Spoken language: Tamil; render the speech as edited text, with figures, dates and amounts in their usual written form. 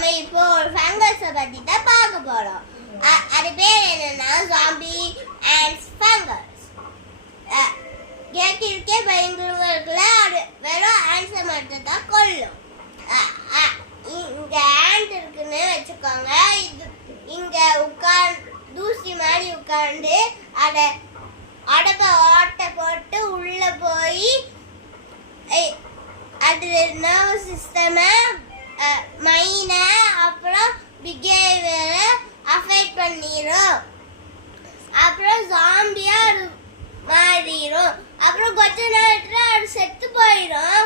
நம்ம இப்போ ஒரு ஃபங்கஸை பற்றி தான் பார்க்க போகிறோம். அது பேர் என்னன்னா ஜாம்பி அண்ட் ஃபங்கஸ். கேட்கிறதுக்கே பயங்கரமா இருக்குல்ல. அது வெறும் ஆன்ஸை மட்டும் தான் கொல்லும். இங்க ஆண்ட் இருக்குன்னு வச்சுக்கோங்க. இது இங்க தூசி மாதிரி உட்கார்ந்து அதை அடப்ப ஓட்டை போட்டு உள்ள போய் அது நர்வஸ் சிஸ்டமை மைனை அப்புறம் பிஹேவியரை அஃபெக்ட் பண்ணிடும். அப்புறம் ஜாம்பியா மாறிடும். அப்புறம் கொஞ்ச நேரத்துல அது செத்து போயிடும்.